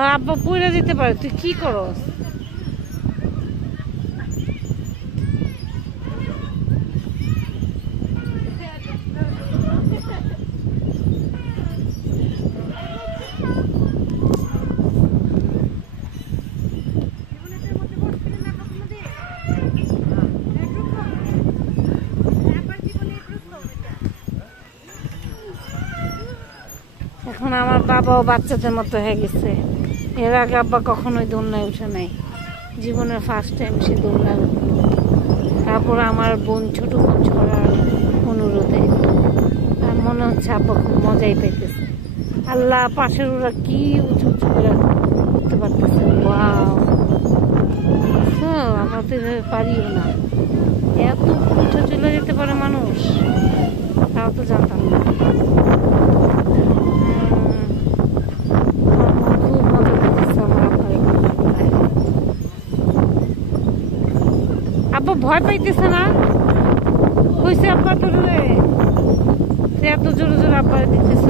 আব্বা পড়ে যেতে পারে, তুই কি করস? এখন আমার বাবাও বাচ্চাদের মতো হয়ে গেছে। এর আগে আব্বা কখনোই দোলনায় উঠে নাই, জীবনের ফার্স্ট টাইম সে দোলনায় উঠল। তারপর আমার বোন, ছোট বোন ছড়ার অনুরোধে আর মনে হচ্ছে আব্বা খুব মজাই পাইতেছে। আল্লাহ, পাশের ওরা কি উঁচু উঁচু করে উঠতে পারতেছে। ওয়াও, আমরা তো এভাবে পারিও না। এত উঁচু চলে যেতে পারে মানুষ, তাও তো জানতাম না। খুব মজা লাগতেছে আমার আব্বার। আব্বা ভয় পাইতেছে না? হয়েছে আব্বা তোর রে, তুই এত জোরে জোরে আব্বার দিতেছ।